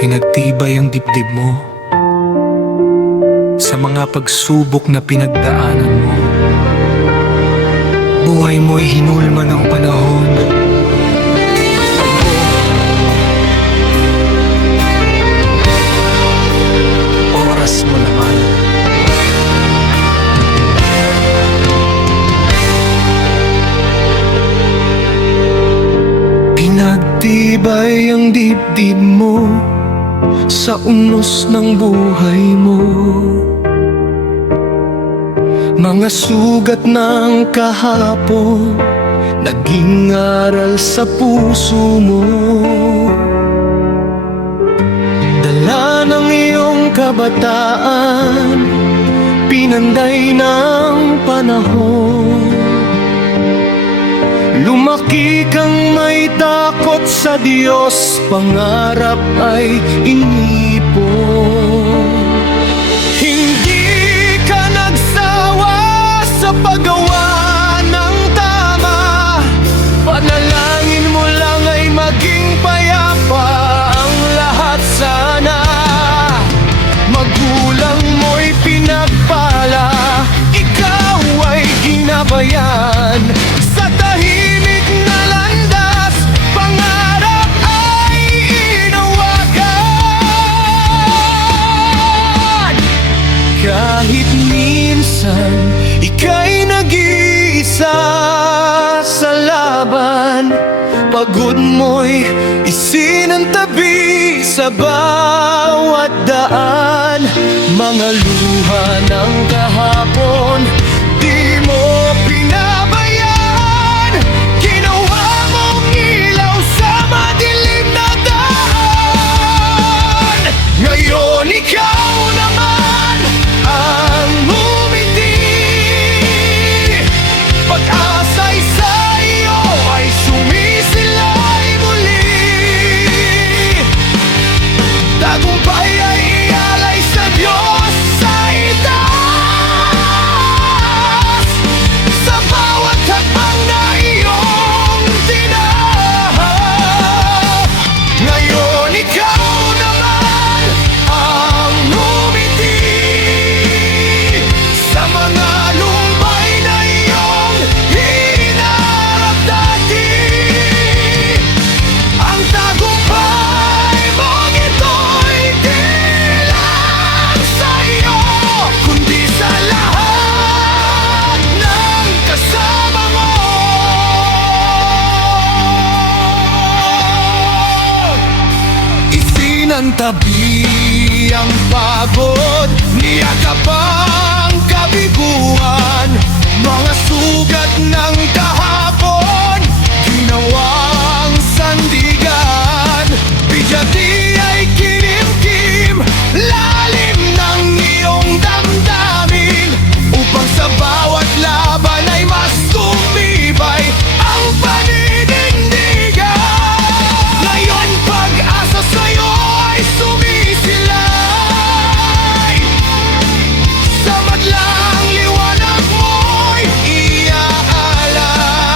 Pinagtibay ang dibdib mo sa mga pagsubok na pinagdaanan mo. Buhay mo'y hinulma ng panahon. Oras mo naman. Pinagtibay ang dibdib mo sa unos ng buhay mo. Mga sugat ng kahapon naging aral sa puso mo. Dala ng iyong kabataan, pinanday ng panahon. Lumaki kang may takot sa Diyos, pangarap ay inipon. Hindi ka nagsawa sa paggawa ng tama, panalangin mo lang ay maging payapa ang lahat sana. Magulang mo'y pinagpala, ikaw ay ginabayan. Sa tahimik na landas, pangarap ay inawagan. Kahit minsan ika'y nag-iisa sa laban, pagod mo'y isinantabi sa bawat daan. Mga luha ng kahapon, di mo pinabayaan. Ginawa mong ilaw sa madilim na daan. Ngayon ikaw naman ang umiti. Pag-asa'y sa iyo ay sumisilay muli. Tagumpay ay ialay sa Diyos sa itaas. Sa bawat hakbang na iyong tinahak, ngayon ikaw naman ang umiti. Sa mga lumbay na iyong hinarap dati, ang tagumpay mong ito'y di lang sa iyo, kundi sa lahat ng kasama mo. Isinantabi ang pagod, niyakap ang kabiguan. Mga sugat ng kahapon, ginawang sandigan. Bigati ay kinimkim, lalim ng iyong damdamin, upang sa bawat laban ay mas tumibay ang paninindigan. Ngayon pag-asa sa'yo ay sumisilay. Sa madlang liwanag mo'y iaalay.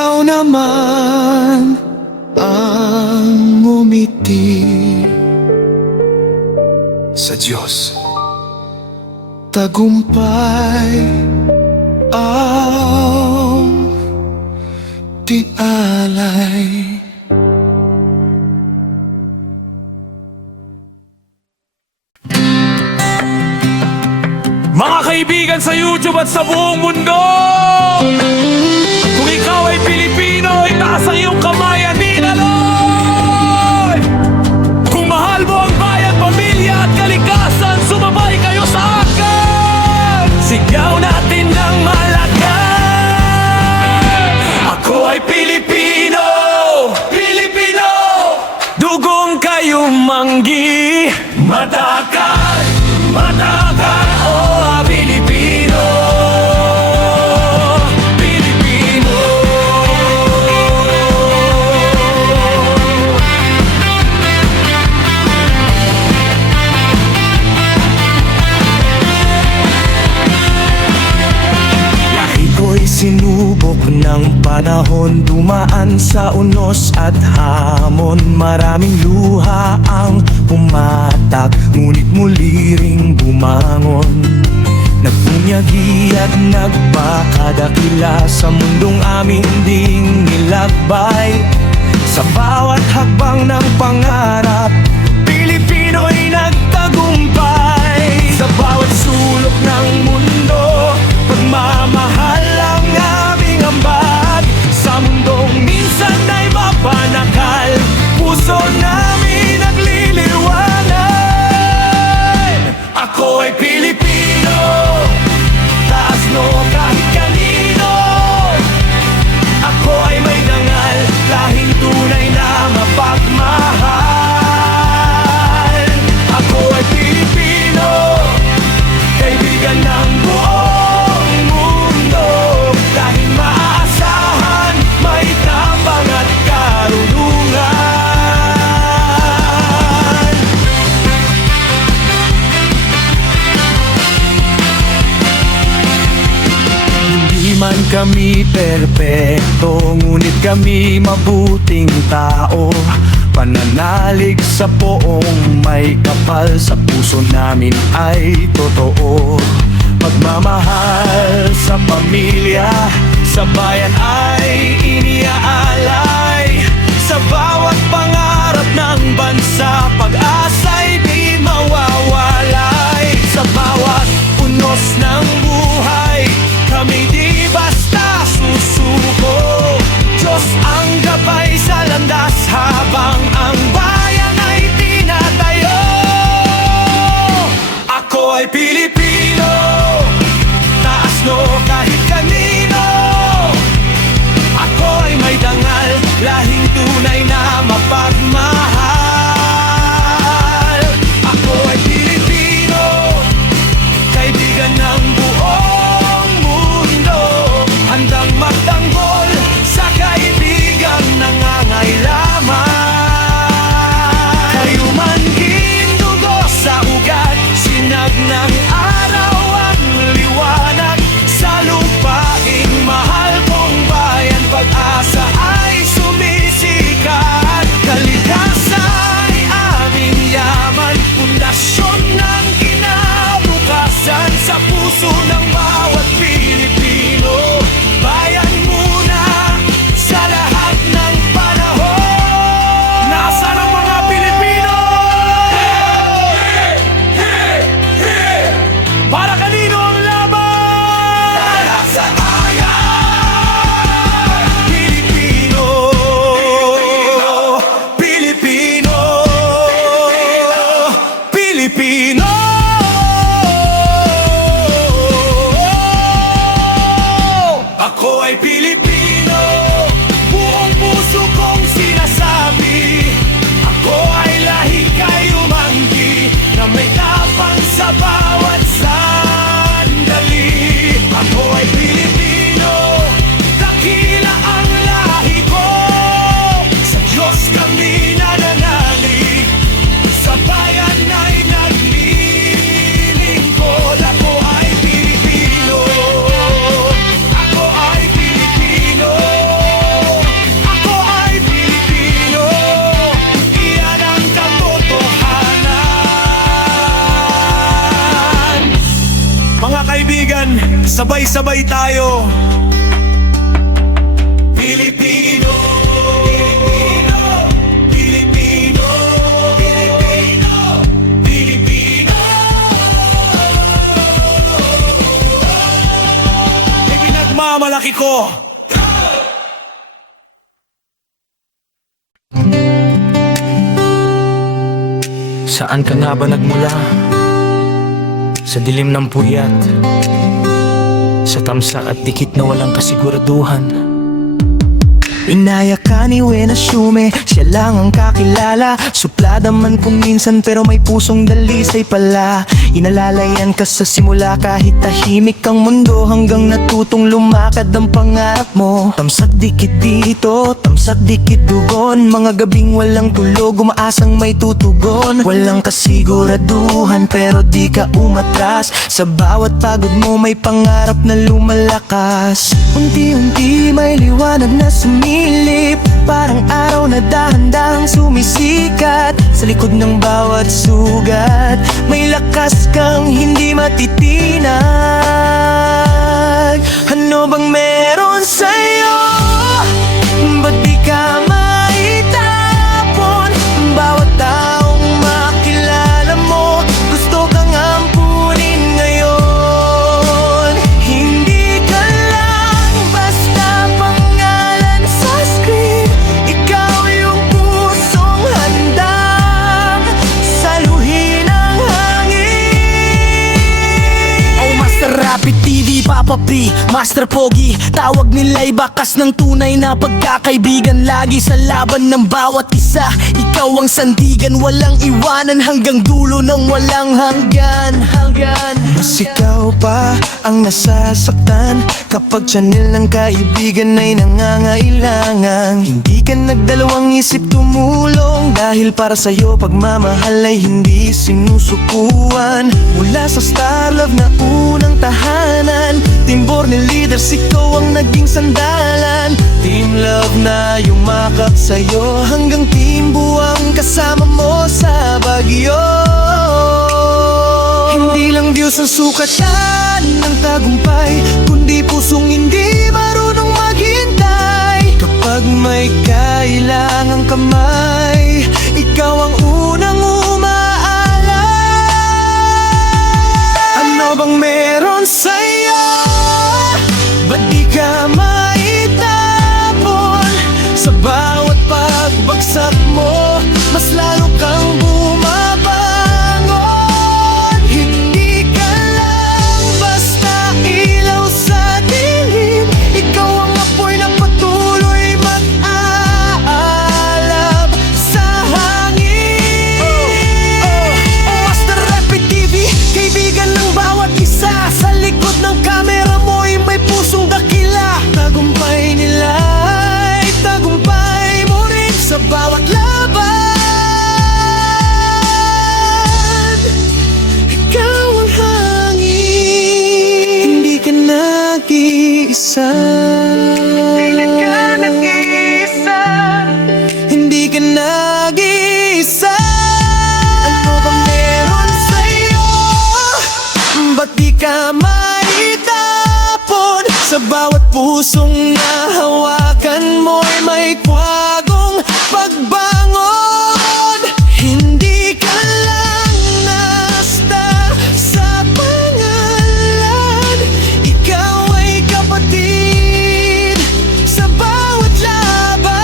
ikaw naman ang ngumiti. Sa Diyos, tagumpay ang tialay. Mga kaibigan sa YouTube at sa buong mundo, kung ikaw ay Pilipino, itaas ang iyong kamay at inaloy! Kung mahal mo ang bayan, pamilya at kalikasan, sumabay kayo sa akin! Sigaw natin ng malakas! Ako ay Pilipino! Pilipino! Dugong kayo manggi, matakal, matakal, oh Pilipino, Pilipino. Lahi ko'y sinubok ng panahon, dumaan sa unos at hamon. Maraming luha ang pumatak, ngunit muli ring bumangon. Nagpunyagi at nagpakadakila sa mundong aming ding nilakbay. Sa bawat hakbang ng pangarap, Pilipino'y nagtagumpay. Sa bawat sulok ng mundo, pagmamahal ang aming ambat. Sa mundong minsan ay mapanakal, puso namin nagliliwanag. Ako ay Pilipino, taas no kahit kanino. Ako ay may dangal, lahing tunay na mapagmahal. Ako ay Pilipino, kaibigan ng buong mundo. Dahil maaasahan, may tapang at karunungan. Hindi man kami perpekto, ngunit kami mabuting tao. Pananalig sa poong may kapal, sa puso namin ay totoo. Pagmamahal sa pamilya, sa bayan ay iniaalay. Sa bawat pangarap ng bansa, pag-asa'y di mawawalay. Sa bawat unos ng buhay, kami di basta susuko. Diyos ang gabay sa landas, habang ang bayan ay tinatayo. Ako ay Pilipino, taas no kahit kanino. Ako ay may dangal, sabay-sabay tayo. Pilipino, Pilipino, Pilipino, Pilipino, Pilipino. Ipinagmamalaki ko. Saan ka nga ba nagmula? Sa dilim ng puyat, sa tamsak at dikit na walang kasiguraduhan. Inaya ka ni Wena Shume, siya lang ang kakilala. Suplada man kung minsan pero may pusong dalisay pala. Inalalayan ka sa simula kahit tahimik ang mundo, hanggang natutong lumakad ang pangarap mo. Tamsak dikit dito, tamsak dikit dugon. Mga gabing walang tulog, umaasang may tutugon. Walang kasiguraduhan pero di ka umatras. Sa bawat pagod mo may pangarap na lumalakas. Unti-unti may liwanag na sumilip, parang araw na dahan-dahang sumisikat. Sa likod ng bawat sugat may lakas kang hindi matitinag. Ano bang meron sa'yo? Ba't di ka maitapon? Bawat taong makilala mo gusto kang ampunin ngayon. Hindi ka lang basta pangalan sa screen, ikaw yung pusong handang saluhin ang hangin. Oh, Master Rapid TV, Papa P, Master Pogi, tawag nila'y bakas ng tunay na pagkakaibigan. Lagi sa laban ng bawat isa, ikaw ang sandigan, walang iwanan hanggang dulo ng walang hanggan. Mas ikaw pa ang nasasaktan kapag channel ng kaibigan ay nangangailangan. Hindi ka nagdalawang isip tumulong, dahil para sa'yo pagmamahal ay hindi sinusukuan. Mula sa Star Love na unang tahanan, Team Borne Leaders, ikaw ang naging sandalan. Team Love na yumakap sa'yo, hanggang Team Buwang kasama mo sa bagyo. Hindi lang Diyos ang sukatan ng tagumpay, kundi pusong hindi marunong maghintay. Kapag may kailangang kamay, ikaw ang unang umaalay. Ano bang meron sa'yo? Ba't di ka maitapon? Sa bawat pagbagsak mo, mas lalo kang bumabangon. Hindi ka lang basta ilaw sa dilim, ikaw ang apoy na patuloy mag-aalab sa hangin. Master Rapid TV, kaibigan ng bawat isa. Sa likod ng kamera mo'y may pusong dakila. Tagumpay nila ay tagumpay mo rin sa bawat laban. Ikaw ang hangin, hindi ka nag-iisa. Hindi ka nag-iisa. Ano bang meron sa'yo? Ba't di ka maitapon? Sa bawat pusong nahawakan mo'y may kwagong pagbangon. Hindi ka lang nasta sa pangalan, ikaw ay kapatid sa bawat laban.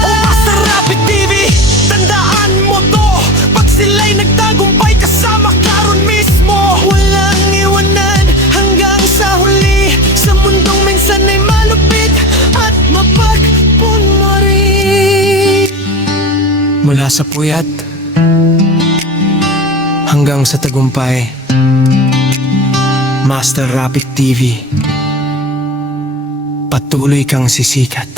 Oh, Master Rapid TV, tandaan mo to, pag sila'y nagtagumpay kasama karon mismo. Walang iwanan hanggang sa huli, sa mundong minsan ay malupit at mapagpunmari. Mula sa puyat hanggang sa tagumpay, Master Rapid TV, patuloy kang sisikat.